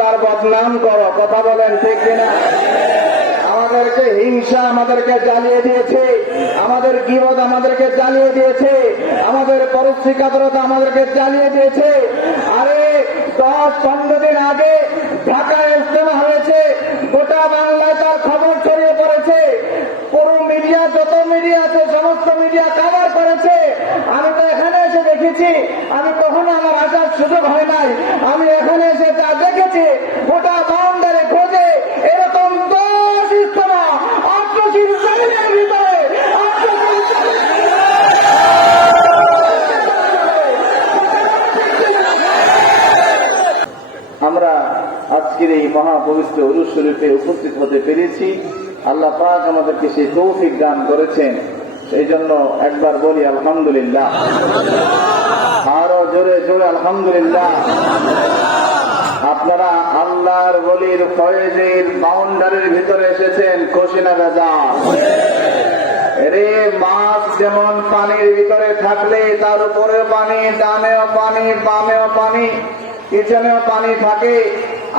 তার বদনাম করো। কথা বলেন ঠিক কিনা? আমাদেরকে হিংসা আমাদেরকে জ্বালিয়ে দিয়েছে, আমাদের গীবত আমাদেরকে জ্বালিয়ে দিয়েছে, আমাদের পরশ্রীকাতরতা আমাদেরকে জ্বালিয়ে দিয়েছে। আরে 10-15 দিন আগে ঢাকায় ইজতেমা হয়েছে, গোটা বাংলায় তার খবর ছড়িয়ে পড়েছে, পুরো মিডিয়া, যত মিডিয়া আছে সমস্ত মিডিয়া কভার করেছে। আমি তো এখানে এসে দেখেছি, আমি কখনো আমার আসার সুযোগ হয় নাই, আমি এখানে এসে যা দেখেছি গোটা বাউন্ডারি খোঁজে এরকম 10 ইজতেমা আত্মশীল জমিনের ভিতরে আমরা আজকের এই মহাপবিত্র উরুস শরীফে উপস্থিত হতে পেরেছি। আল্লাহ পাক আমাদেরকে সেই তৌফিক দান করেছেন, সেই জন্য একবার বলি আলহামদুলিল্লাহ, আরো জোরে জোরে আলহামদুলিল্লাহ। আপনারা আল্লাহর ওলির ফয়েজের বাউন্ডারির ভিতরে এসেছেন, খুশি না বেজা? রে মাছ যেমন পানির ভিতরে থাকলে তার উপরে পানি, ডানেও পানি, বামেও পানি, পিছনেও পানি থাকে।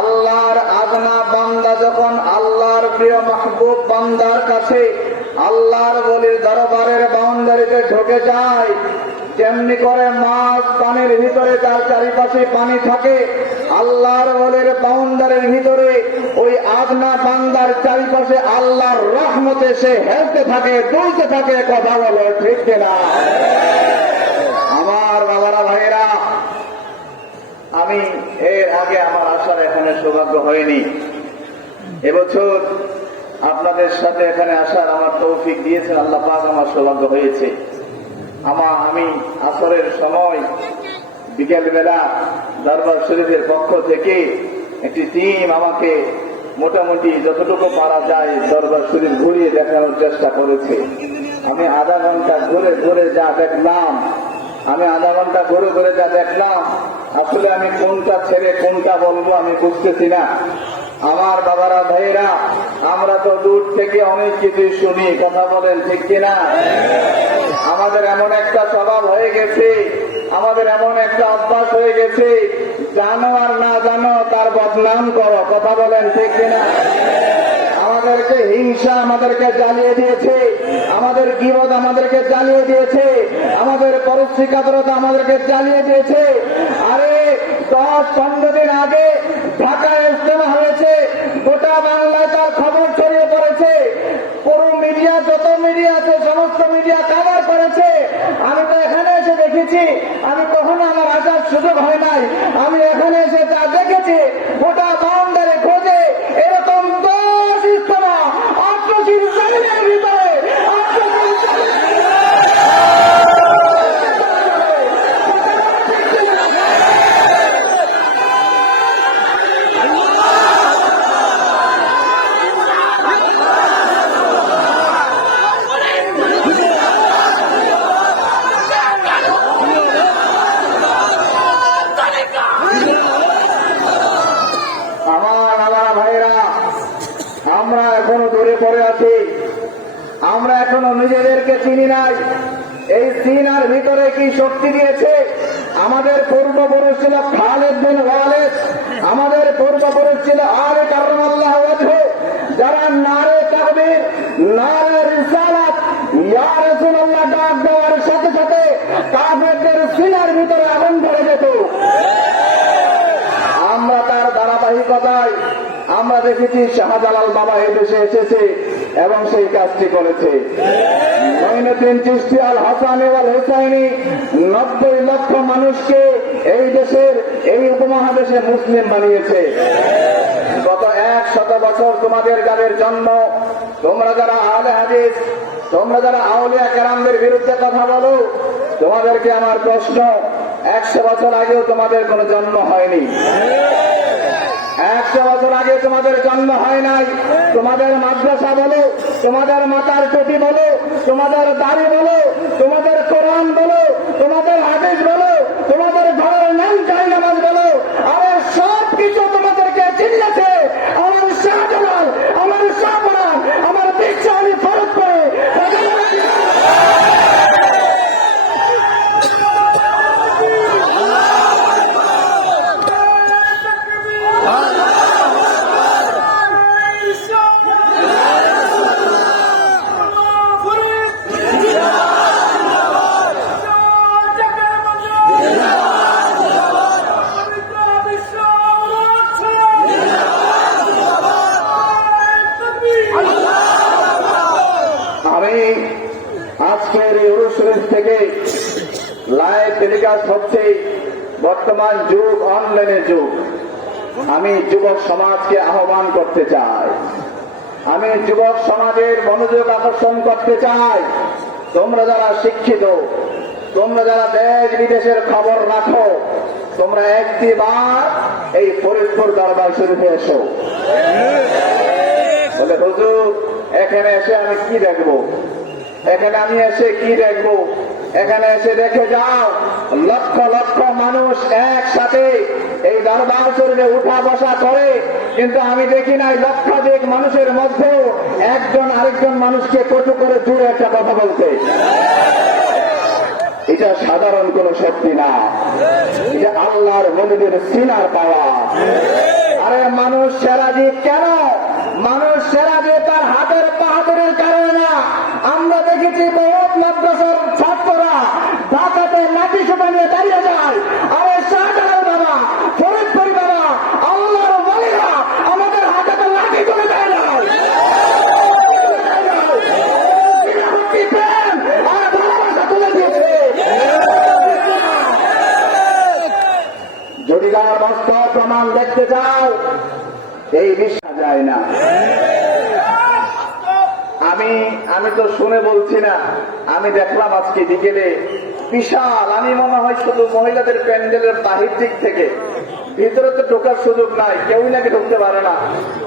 আল্লাহর আদনা বান্দা যখন আল্লাহর প্রিয় মাহবুব বান্দার কাছে আল্লাহর ওলির দরবারের বাউন্ডারিতে ঢুকে যায়, যেমনি করে মাছ পানির ভিতরে তার চারিপাশে পানি থাকে, আল্লাহর ওলির বাউন্ডারির ভিতরে ওই আদনা বান্দার চারিপাশে আল্লাহর রহমতে সে হেলতে থাকে, দুলতে থাকে। কথা বলো ঠিক কিনা? আমার বাবারা ভাইরা, আমি এর আগে আমার আসার এখানে সৌভাগ্য হয়নি। এবছর আপনাদের সাথে এখানে আসার আমার তৌফিক দিয়েছেন আল্লাহ পাক, আমার সৌভাগ্য হয়েছে। আমি আসরের সময় বিকেলবেলা দরবার শরীফের পক্ষ থেকে একটি টিম আমাকে মোটামুটি যতটুকু পারা যায় দরবার শরীফ ঘুরিয়ে দেখানোর চেষ্টা করেছে। আমি আধা ঘন্টা ঘুরে ঘুরে যা দেখলাম, আসলে আমি কোনটা ছেড়ে কোনটা বলবো আমি বুঝতেছি না। আমার বাবারা ভাইরা, আমরা তো দূর থেকে অনেক কিছু শুনি, কথা বলেন ঠিক কিনা? আমাদের এমন একটা স্বভাব হয়ে গেছে, আমাদের এমন একটা অভ্যাস হয়ে গেছে, জানো আর না জানো তার বদনাম করো। কথা বলেন ঠিক কিনা? আমাদেরকে হিংসা আমাদেরকে জ্বালিয়ে দিয়েছে, আমাদের গীবত আমাদেরকে জ্বালিয়ে দিয়েছে, আমাদের পরশ্রীকাতরতা আমাদেরকে জ্বালিয়ে দিয়েছে। আরে 10-15 দিন আগে ঢাকায় ইজতেমা হয়েছে, গোটা বাংলায় তার খবর ছড়িয়ে পড়েছে, পুরো মিডিয়া, যত মিডিয়া আছে সমস্ত মিডিয়া কভার করেছে। আমি তো এখানে এসে দেখেছি, আমি কখনো আমার আসার সুযোগ হয় নাই, আমি এখানে এসে যা দেখেছি গোটা বাউন্ডারি খোঁজে এরকম 10 ইজতেমা আত্মশীল জমিনের ভিতরে আমরা এখনো দূরে পড়ে আছি, আমরা এখনো নিজেদেরকে চিনি নাই। এই সিনার ভিতরে কি শক্তি দিয়েছে? আমাদের পূর্বপুরুষ ছিল খালিদ বিন ওয়ালিদ, আমাদের পূর্বপুরুষ ছিল আলী কাররামাল্লাহু ওয়াজহু, যারা নারে তাকবীর, নারে রিসালাত, ইয়া রাসূলুল্লাহ ডাক দেওয়ার সাথে সাথে কাফেরদের সিনার ভিতরে আগুন ধরে যেত। আমরা তার ধারাবাহিকতায় আমরা দেখেছি শাহজালাল বাবা এই দেশে এসেছে এবং সেই কাজটি করেছে। মঈনুদ্দিন চিশতি আল হাসানী ওয়াল হুসাইনি 90 লক্ষ মানুষকে এই দেশের, এই উপমহাদেশে মুসলিম বানিয়েছে। গত 100 বছর তোমাদের যাদের জন্ম, তোমরা যারা আহলে হাদিস, তোমরা যারা আউলিয়া কেরামদের বিরুদ্ধে কথা বলো, তোমাদেরকে আমার প্রশ্ন, 100 বছর আগেও তোমাদের কোনো জন্ম হয়নি। 100 বছর আগে তোমাদের জন্ম হয় নাই। তোমাদের মাদ্রাসা বলো, তোমাদের মাথার টুপি বলো, তোমাদের দাড়ি বলো, তোমাদের কোরআন বলো, তোমাদের হাদিস বলো, তোমাদের ঘরের নাম চাই নামাজ বলো, আরে সব কিছু তোমাদেরকে চিনেছে আমার শাহজালাল, আমার শাহপরান, আমার দীক্ষা আমি ফরজ করে। Allah টেলিকাস্ট হচ্ছে। বর্তমান যুগ অনলাইনের যুগ। আমি যুবক সমাজকে আহ্বান করতে চাই, আমি যুবক সমাজের মনোযোগ আকর্ষণ করতে চাই। তোমরা যারা শিক্ষিত, তোমরা যারা দেশ বিদেশের খবর রাখো, তোমরা একটিবার এই ফরিদপুর দরবার শরীফে এসো। বলে হুজুর এখানে এসে আমি কি দেখবো, এখানে আমি এসে কি দেখবো? এখানে এসে দেখে যাও, লক্ষ লক্ষ মানুষ একসাথে এই দরবার শরীফে উঠা বসা করে, কিন্তু আমি দেখি নাই লক্ষাধিক মানুষের মধ্যে একজন আরেকজন মানুষকে কটু করে জুড়ে একটা কথা বলতে। এটা সাধারণ কোন শক্তি না, এটা আল্লাহর ওলিদের সিনার পাওয়া। আরে মানুষ সেরা জীব কেন? মানুষ সেরা জীব তার হাতের বাহাদুরের কারণে না। আমরা দেখেছি বহুত মাদ্রাসার ছাত্ররা ঢাকাতে লাঠি সোটা নিয়ে দাঁড়িয়ে যায়। আরে শাহজালাল বাবা, ফরিদপুরি বাবা, আল্লাহর ওলিরা আমাদের হাতে তো লাঠি তুলে দেয় না। যদি তার বাস্তব প্রমাণ দেখতে চাও, এই বিশ্বাস যায় না। আমি তো শুনে বলছি না, আমি দেখলাম আজকে বিকেলে বিশাল, আমি মনে হয় শুধু মহিলাদের প্যান্ডেলের বাহির দিক থেকে, ভিতরে তো ঢোকার সুযোগ নাই, কেউই নাকি ঢুকতে পারে না।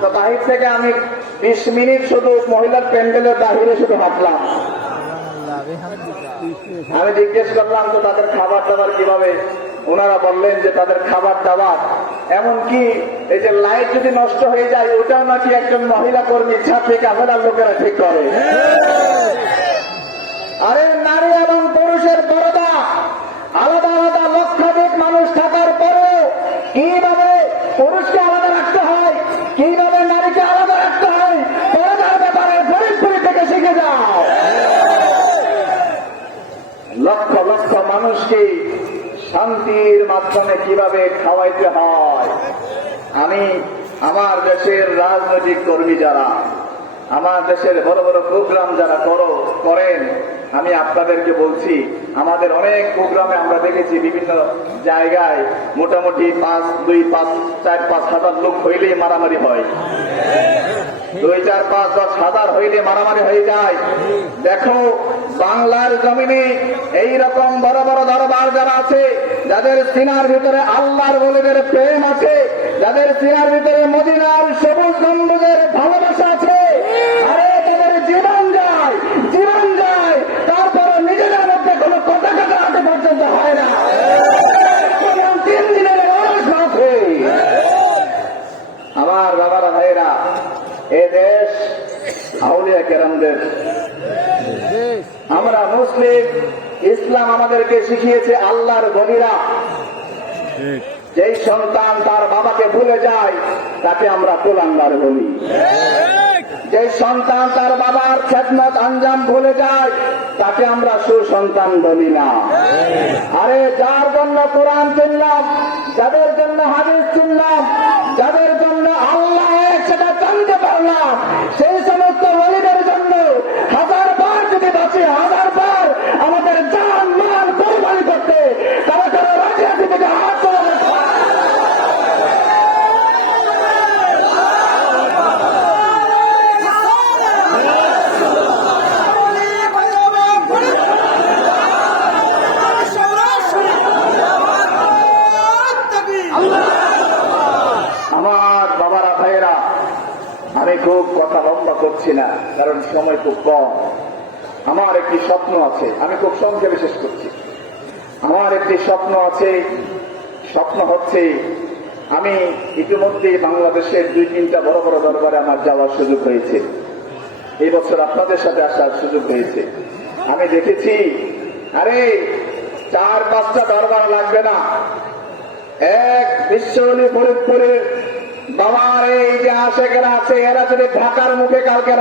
তো বাহির থেকে আমি 20 মিনিট শুধু মহিলার প্যান্ডেলের বাহিরে শুধু হাঁটলাম। আমি জিজ্ঞেস করলাম তো তাদের খাবার দাবার কিভাবে। ওনারা বললেন যে তাদের খাবার দাবার এমনকি এই যে লাইট যদি নষ্ট হয়ে যায় ওটাও নাকি একজন মহিলা কর্মী ছাত্রী কাফেলার লোকেরা ঠিক করে। আরে নারী এবং পুরুষের পর্দা আলাদা আলাদা লক্ষাধিক মানুষ থাকার পরেও কিভাবে পুরুষকে আলাদা রাখতে হয়, কিভাবে নারীকে আলাদা রাখতে হয়, পর্দার ব্যাপারে ফরিদপুরি থেকে শিখে যাও। লক্ষ লক্ষ মানুষকে শান্তির মাধ্যমে কিভাবে খাওয়াইতে হয়। আমি আমার দেশের রাজনৈতিক কর্মী যারা, আমার দেশের বড় বড় প্রোগ্রাম যারা করেন, আমি আপনাদেরকে বলছি, আমাদের অনেক প্রোগ্রামে আমরা দেখেছি বিভিন্ন জায়গায় মোটামুটি 4-5 হাজার লোক হইলেই মারামারি হয়, 2-4-5-10 হাজার হইলে মারামারি হয়ে যায়। দেখো বাংলার জমিনে এই রকম বড় বড় দরবার যারা আছে, যাদের সিনার ভিতরে আল্লাহর ওলিদের প্রেম আছে, যাদের সিনার ভিতরে মদিনার সবুজ গম্বুজের ভালোবাসা আছে, আরে তাদের জীবন যায়, তারপরে নিজেদের মধ্যে কোনো কথা কাটাকাটি পর্যন্ত হয় না। 3 দিনের মানুষ আছে। আমার বাবারা ভাইরা, এ দেশ আউলিয়া কেরামদের। আমরা মুসলিম, ইসলাম আমাদেরকে শিখিয়েছে আল্লাহর ওলিরা। যেই সন্তান তার বাবাকে ভুলে যায় তাকে আমরা কুলাঙ্গার বলি। যে সন্তান তার বাবার খেদমত আঞ্জাম ভুলে যায় তাকে আমরা সুসন্তান বলি না। আরে যার জন্য কোরআন চিনলাম, যাদের জন্য হাদিস চিনলাম, যাদের জন্য আল্লাহ সেটা জানতে পারলাম, সেই সমস্ত ওলিদের জন্য 1000 বার যদি বাঁচি, 1000 বার আমাদের জান মাল কোরবানি করতে তারা তারা রাজি আছে থেকে হাত আমি খুব কথা লম্বা করছি না, কারণ সময় খুব কম। আমার একটি স্বপ্ন আছে, আমি খুব সংক্ষেপে শেষ করছি। আমার একটি স্বপ্ন আছে, স্বপ্ন হচ্ছে আমি ইতিমধ্যে বাংলাদেশের 2-3টা বড় বড় দরবারে আমার যাওয়ার সুযোগ হয়েছে। এই বছর আপনাদের সাথে আসার সুযোগ হয়েছে। আমি দেখেছি, আরে 4-5টা দরবার লাগবে না, এক বিশ্বলী ফরিদপুরের বাবার এই যে আশেকেরা আছে, এরা যদি ঢাকার মুখে কালকে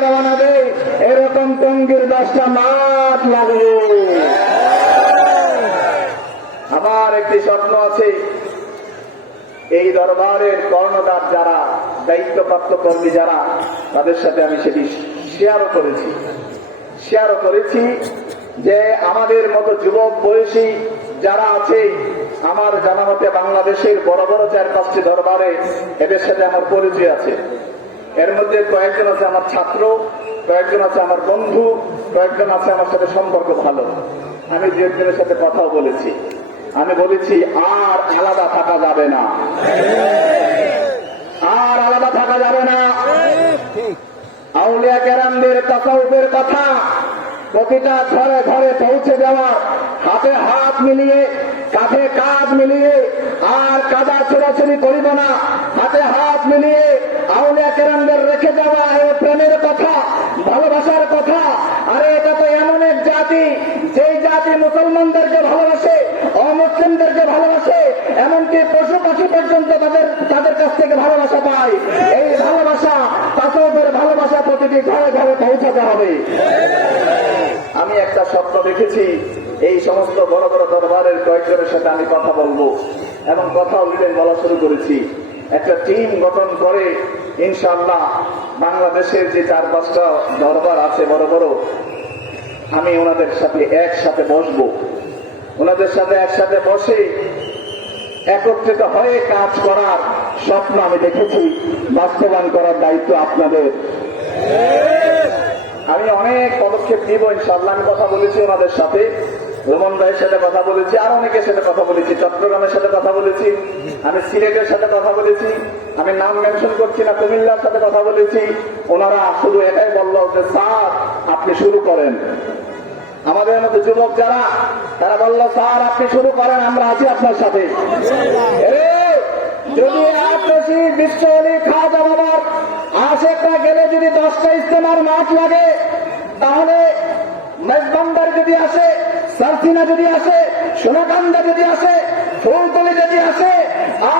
রওনা দেয়, এরকম টঙ্গীর 10টা মাঠ লাগবে। আমার একটি স্বপ্ন আছে, এই দরবারের কর্ণধার যারা, দায়িত্বপ্রাপ্ত কর্মী যারা, তাদের সাথে আমি সেটি শেয়ারও করেছি। যে আমাদের মতো যুবক বয়সী যারা আছে, আমার জানা মতে বাংলাদেশের বড় বড় 4-5টি দরবারে এদের সাথে আমার পরিচয় আছে। এর মধ্যে কয়েকজন আছে আমার ছাত্র, কয়েকজন আছে আমার বন্ধু, কয়েকজন আছে আমার সাথে সম্পর্ক ভালো। আমি দু একজনের সাথে কথাও বলেছি। আমি বলেছি আর আলাদা থাকা যাবে না, আর আলাদা থাকা যাবে না। আউলিয়া কেরামদের তাসাউফের কথা প্রতিটা ঘরে ঘরে পৌঁছে দেওয়া, হাতে হাত মিলিয়ে কাঁধে কাঁধ মিলিয়ে আর কাদা ছোড়াছুড়ি করিব না, হাতে হাত মিলিয়ে আউলিয়া কেরামদের রেখে যাওয়া এই প্রেমের কথা, ভালোবাসার কথা। আরে এটা তো এমন এক জাতি, যেই জাতি মুসলমানদেরকে ভালোবাসে, অমুসলিমদেরকে ভালোবাসে, এমনকি পশু পাখি পর্যন্ত তাদের কাছ থেকে ভালোবাসা পায়। এই ভালোবাসা, তাসাউফের ভালোবাসা প্রতিটি ঘরে ঘরে পৌঁছাতে হবে। আমি একটা স্বপ্ন দেখেছি, এই সমস্ত বড় বড় দরবারের কয়েকজনের সাথে আমি কথা বলবো এবং কথা অলরেডি বলা শুরু করেছি। একটা টিম গঠন করে ইনশাআল্লাহ বাংলাদেশের যে 4-5টা দরবার আছে বড় বড়, আমি ওনাদের সাথে একসাথে বসবো। ওনাদের সাথে একসাথে বসে একত্রিত হয়ে কাজ করার স্বপ্ন আমি দেখেছি। বাস্তবায়ন করার দায়িত্ব আপনাদের। আমি অনেক পদক্ষেপ নিব ইনশাআল্লাহ। আমি কথা বলেছি ওনাদের সাথে, রোমন ভাইয়ের সাথে কথা বলেছি, আর অনেকের সাথে কথা বলেছি, চট্টগ্রামের সাথে কথা বলেছি, আমি সিলেটের সাথে কথা বলেছি, আমি নাম মেনশন করছি না, কুমিল্লার সাথে কথা বলেছি। ওনারা শুধু এটাই বলল যে স্যার আপনি শুরু করেন। আমাদের মতো যুবক যারা, তারা বলল স্যার আপনি শুরু করেন, আমরা আছি আপনার সাথে। যদি আপনি বিশ্ব অলি খাজা বাবার আশেকটা গেলে যদি 10টা ইজতেমার মাঠ লাগে, তাহলে মেজবান্ডার যদি আসে, সারসিনা যদি আসে, সোনাকান্দা যদি আসে, ফুলতলি যদি আসে,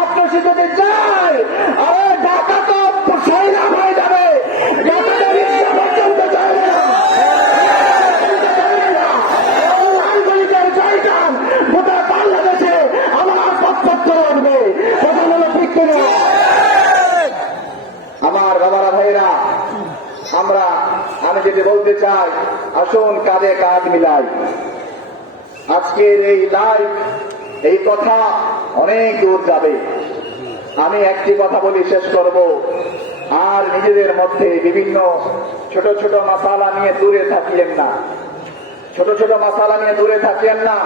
আপনি যদি যায়, আরে ঢাকা তো সৈরাম হয়ে যাবে। বাংলাদেশে আমার পথ উঠবে। প্রধান হলো ঠিক করে আমার বাবারা ভাইরা, আমি যেটা বলতে চাই, আসুন কাঁধে কাঁধ মিলাই। আজকের এই লাইভ, এই কথা অনেক দূর যাবে। আমি একটি কথা বলি শেষ করব। আর নিজেদের মধ্যে বিভিন্ন ছোট ছোট মাসালা নিয়ে দূরে থাকিয়েন না, ছোট ছোট মাসালা নিয়ে দূরে থাকিয়েন না।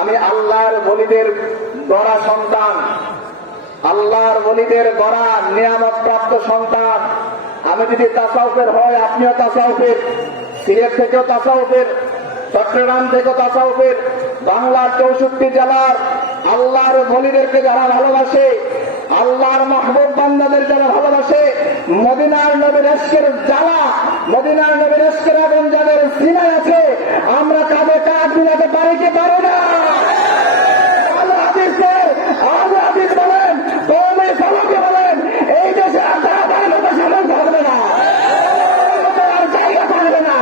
আমি আল্লাহর ওলিদের গড়া সন্তান, আল্লাহর ওলিদের গড়া নিয়ামত প্রাপ্ত সন্তান। আমি যদি তাসাউফের হয়, আপনিও তাসাউফের, সিলেট থেকেও তাসাউফের, চট্টগ্রাম থেকেও তাসাউফের, বাংলার 64 জেলার আল্লাহর ওলিদেরকে যারা ভালোবাসে, আল্লাহর মাহবুব বান্দাদের যারা ভালোবাসে, মদিনার নবীর ইশকের জ্বালা, মদিনার নবীর ইশকের আগুন যাদের সিনায় আছে, আমরা কাঁধে কাঁধ মিলাতে পারি কি পারি না? হাদিস বলেন, কওমে সালাফে বলেন, এই দেশে আর দাঁড়ানো তো সামনে থাকবে না, আর জায়গা থাকবে না।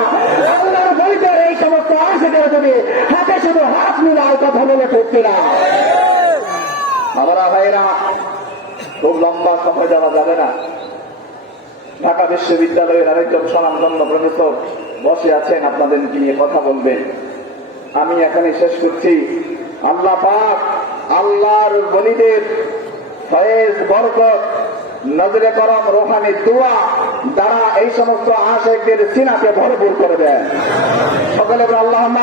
আল্লাহর বলিদের এই সমস্ত আশিকের যদি হাতে শুধু হাত মিলায় কথা বলে ঠকছে না। আমরা ভাইরা, খুব লম্বা সময় যাওয়া যাবে না। ঢাকা বিশ্ববিদ্যালয়ের আরেকজন স্বনামধন্য প্রফেসর বসে আছেন, আপনাদের নিয়ে কথা বলবেন। আমি এখানে শেষ করছি। আল্লাহ পাক আল্লাহর ওলিদের ফয়েজ, বরকত, নজরে করম, রোহানি দোয়া দ্বারা এই সমস্ত আশিকদের সিনাকে ভরপুর করে দেন। সকলে আল্লাহুম্মা